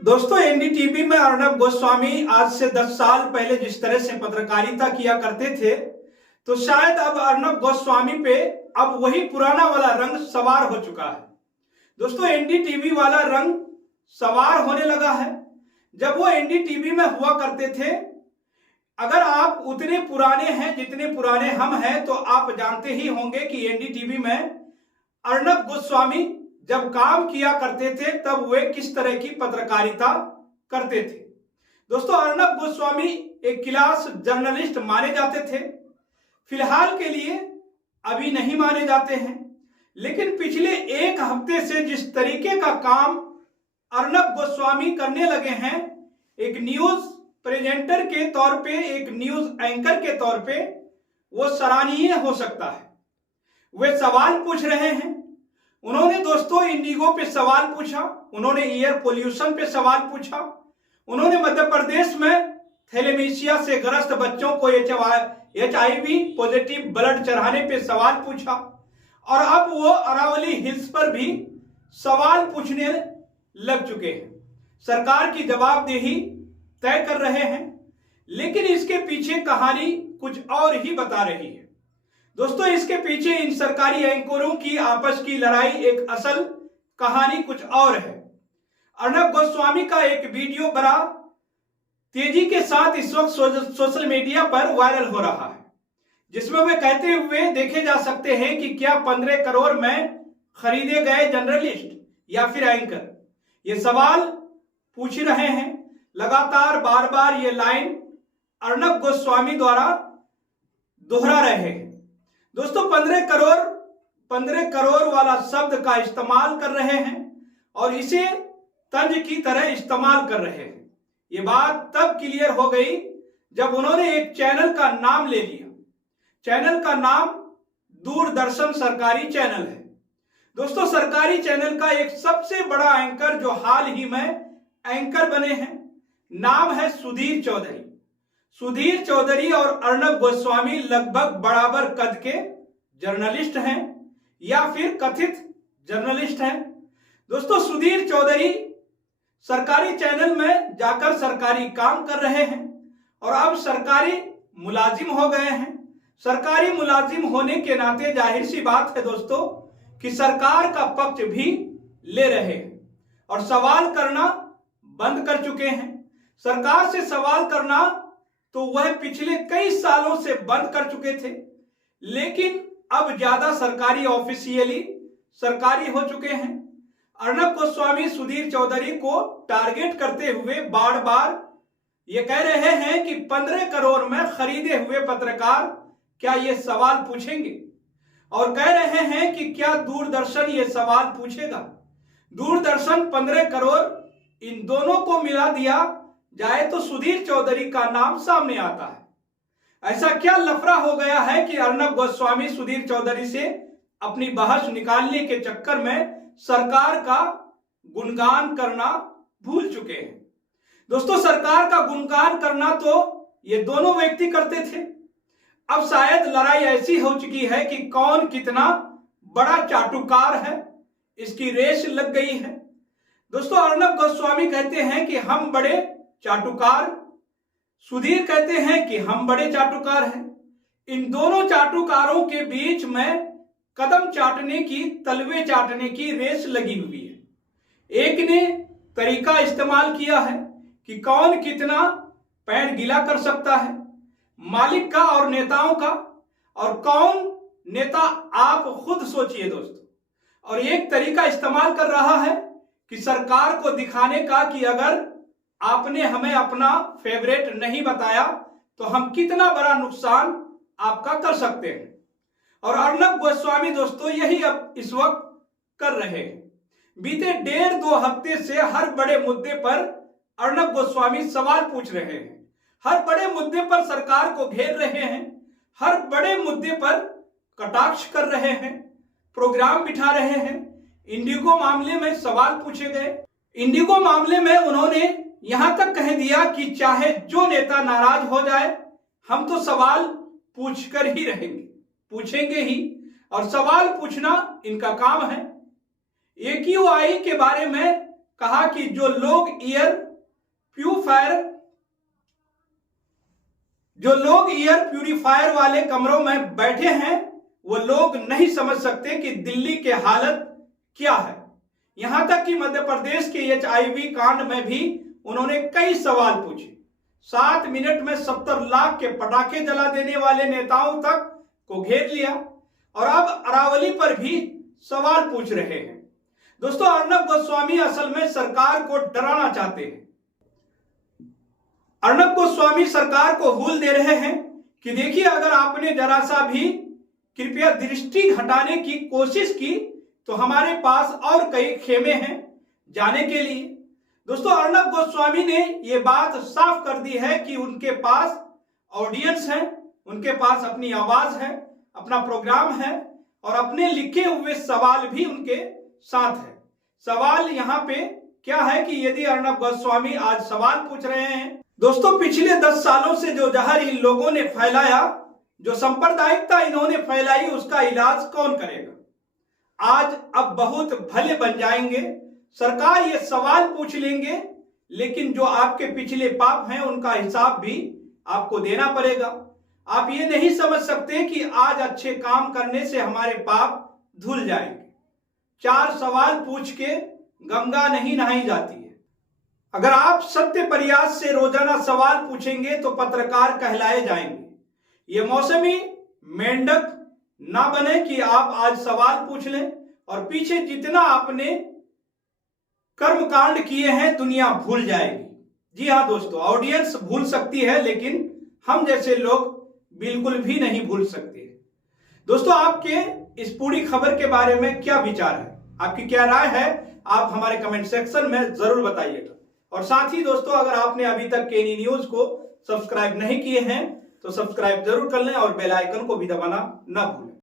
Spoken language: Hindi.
दोस्तों, एनडीटीवी में अर्नब गोस्वामी आज से 10 साल पहले जिस तरह से पत्रकारिता किया करते थे, तो शायद अब अर्नब गोस्वामी पे अब वही पुराना वाला रंग सवार हो चुका है। दोस्तों, एनडीटीवी वाला रंग सवार होने लगा है। जब वो एनडीटीवी में हुआ करते थे, अगर आप उतने पुराने हैं जितने पुराने हम हैं, तो आप जानते ही होंगे कि एनडीटीवी में अर्नब गोस्वामी जब काम किया करते थे तब वे किस तरह की पत्रकारिता करते थे। दोस्तों, अर्नब गोस्वामी एक क्लास जर्नलिस्ट माने जाते थे। फिलहाल के लिए अभी नहीं माने जाते हैं, लेकिन पिछले एक हफ्ते से जिस तरीके का काम अर्नब गोस्वामी करने लगे हैं, एक न्यूज प्रेजेंटर के तौर पे, एक न्यूज एंकर के तौर पे, वो सराहनीय हो सकता है। वे सवाल पूछ रहे हैं। उन्होंने दोस्तों इंडिगो पे सवाल पूछा, उन्होंने एयर पोल्यूशन पे सवाल पूछा, उन्होंने मध्य प्रदेश में थैलेमीशिया से ग्रस्त बच्चों को HIV पॉजिटिव ब्लड चढ़ाने पे सवाल पूछा, और अब वो अरावली हिल्स पर भी सवाल पूछने लग चुके हैं। सरकार की जवाबदेही तय कर रहे हैं, लेकिन इसके पीछे कहानी कुछ और ही बता रही है। दोस्तों, इसके पीछे इन सरकारी एंकरों की आपस की लड़ाई एक असल कहानी कुछ और है। अर्नब गोस्वामी का एक वीडियो बड़ा तेजी के साथ इस वक्त सोशल मीडिया पर वायरल हो रहा है, जिसमें वे कहते हुए देखे जा सकते हैं कि क्या 15 करोड़ में खरीदे गए जर्नलिस्ट या फिर एंकर, ये सवाल पूछ रहे हैं। लगातार बार बार ये लाइन अर्नब गोस्वामी द्वारा दोहरा रहे हैं। दोस्तों, 15 करोड़ वाला शब्द का इस्तेमाल कर रहे हैं और इसे तंज की तरह इस्तेमाल कर रहे हैं। ये बात तब क्लियर हो गई जब उन्होंने एक चैनल का नाम ले लिया। चैनल का नाम दूरदर्शन सरकारी चैनल है। दोस्तों, सरकारी चैनल का एक सबसे बड़ा एंकर जो हाल ही में एंकर बने हैं, नाम है सुधीर चौधरी। सुधीर चौधरी और अर्नब गोस्वामी लगभग बराबर कद के जर्नलिस्ट हैं या फिर कथित जर्नलिस्ट हैं। दोस्तों, सुधीर चौधरी सरकारी चैनल में जाकर सरकारी काम कर रहे हैं और अब सरकारी मुलाजिम हो गए हैं। सरकारी मुलाजिम होने के नाते जाहिर सी बात है दोस्तों कि सरकार का पक्ष भी ले रहे हैं और सवाल करना बंद कर चुके हैं। सरकार से सवाल करना तो वह पिछले कई सालों से बंद कर चुके थे, लेकिन अब ज्यादा सरकारी ऑफिशियली सरकारी हो चुके हैं। अर्नब गोस्वामी सुधीर चौधरी को टारगेट करते हुए बार बार ये कह रहे हैं कि 15 करोड़ में खरीदे हुए पत्रकार क्या ये सवाल पूछेंगे, और कह रहे हैं कि क्या दूरदर्शन ये सवाल पूछेगा। दूरदर्शन 15 करोड़ इन दोनों को मिला दिया जाए तो सुधीर चौधरी का नाम सामने आता है। ऐसा क्या लफड़ा हो गया है कि अर्नब गोस्वामी सुधीर चौधरी से अपनी बहस निकालने के चक्कर में सरकार का गुणगान करना भूल चुके हैं। दोस्तों, सरकार का गुणगान करना तो ये दोनों व्यक्ति करते थे। अब शायद लड़ाई ऐसी हो चुकी है कि कौन कितना बड़ा चाटुकार है, इसकी रेस लग गई है। दोस्तों, अर्नब गोस्वामी कहते हैं कि हम बड़े चाटुकार, सुधीर कहते हैं कि हम बड़े चाटुकार हैं। इन दोनों चाटुकारों के बीच में कदम चाटने की, तलवे चाटने की रेस लगी हुई है। एक ने तरीका इस्तेमाल किया है कि कौन कितना पैर गीला कर सकता है, मालिक का और नेताओं का, और कौन नेता आप खुद सोचिए दोस्तों। और एक तरीका इस्तेमाल कर रहा है कि सरकार को दिखाने का कि अगर आपने हमें अपना फेवरेट नहीं बताया तो हम कितना बड़ा नुकसान आपका कर सकते हैं। और अर्नब गोस्वामी दोस्तों यही अब इस वक्त कर रहे हैं। बीते 1.5-2 हफ्ते से हर बड़े मुद्दे पर अर्नब गोस्वामी सवाल पूछ रहे हैं, हर बड़े मुद्दे पर सरकार को घेर रहे हैं, हर बड़े मुद्दे पर कटाक्ष कर रहे हैं, प्रोग्राम बिठा रहे हैं। इंडिगो मामले में सवाल पूछे गए। इंडिगो मामले में उन्होंने यहां तक कह दिया कि चाहे जो नेता नाराज हो जाए, हम तो सवाल पूछकर ही रहेंगे, पूछेंगे ही, और सवाल पूछना इनका काम है। AQI के बारे में कहा कि जो लोग एयर प्यूरिफायर वाले कमरों में बैठे हैं वो लोग नहीं समझ सकते कि दिल्ली के हालत क्या है। यहां तक कि मध्य प्रदेश के HIV कांड में भी उन्होंने कई सवाल पूछे। 7 मिनट में 70 लाख के पटाखे जला देने वाले नेताओं तक को घेर लिया और अब अरावली पर भी सवाल पूछ रहे हैं। दोस्तों, अर्नब गोस्वामी असल में सरकार को डराना चाहते हैं। अर्नब गोस्वामी सरकार को हूल दे रहे हैं कि देखिए, अगर आपने जरा सा भी कृपया दृष्टि हटाने की कोशिश की तो हमारे पास और कई खेमे हैं जाने के लिए। दोस्तों, अर्नब गोस्वामी ने यह बात साफ कर दी है कि उनके पास ऑडियंस है, उनके पास अपनी आवाज है, अपना प्रोग्राम है और अपने लिखे हुए सवाल भी उनके साथ है। सवाल यहां पे क्या है कि यदि अर्नब गोस्वामी आज सवाल पूछ रहे हैं, दोस्तों पिछले 10 सालों से जो जहर इन लोगों ने फैलाया, जो सांप्रदायिकता इन्होंने फैलाई, उसका इलाज कौन करेगा? आज अब बहुत भले बन जाएंगे, सरकार ये सवाल पूछ लेंगे, लेकिन जो आपके पिछले पाप हैं उनका हिसाब भी आपको देना पड़ेगा। आप ये नहीं समझ सकते कि आज अच्छे काम करने से हमारे पाप धुल जाएंगे। 4 सवाल पूछ के गंगा नहीं नहाई जाती है। अगर आप सत्य प्रयास से रोजाना सवाल पूछेंगे तो पत्रकार कहलाए जाएंगे। ये मौसमी मेंढक ना बने कि आप आज सवाल पूछ लें और पीछे जितना आपने कर्मकांड किए हैं दुनिया भूल जाएगी। जी हां दोस्तों, ऑडियंस भूल सकती है लेकिन हम जैसे लोग बिल्कुल भी नहीं भूल सकते। दोस्तों, आपके इस पूरी खबर के बारे में क्या विचार है, आपकी क्या राय है, आप हमारे कमेंट सेक्शन में जरूर बताइएगा। और साथ ही दोस्तों, अगर आपने अभी तक केनी न्यूज को सब्सक्राइब नहीं किए हैं तो सब्सक्राइब जरूर कर लें और बेल आइकन को भी दबाना ना भूलें।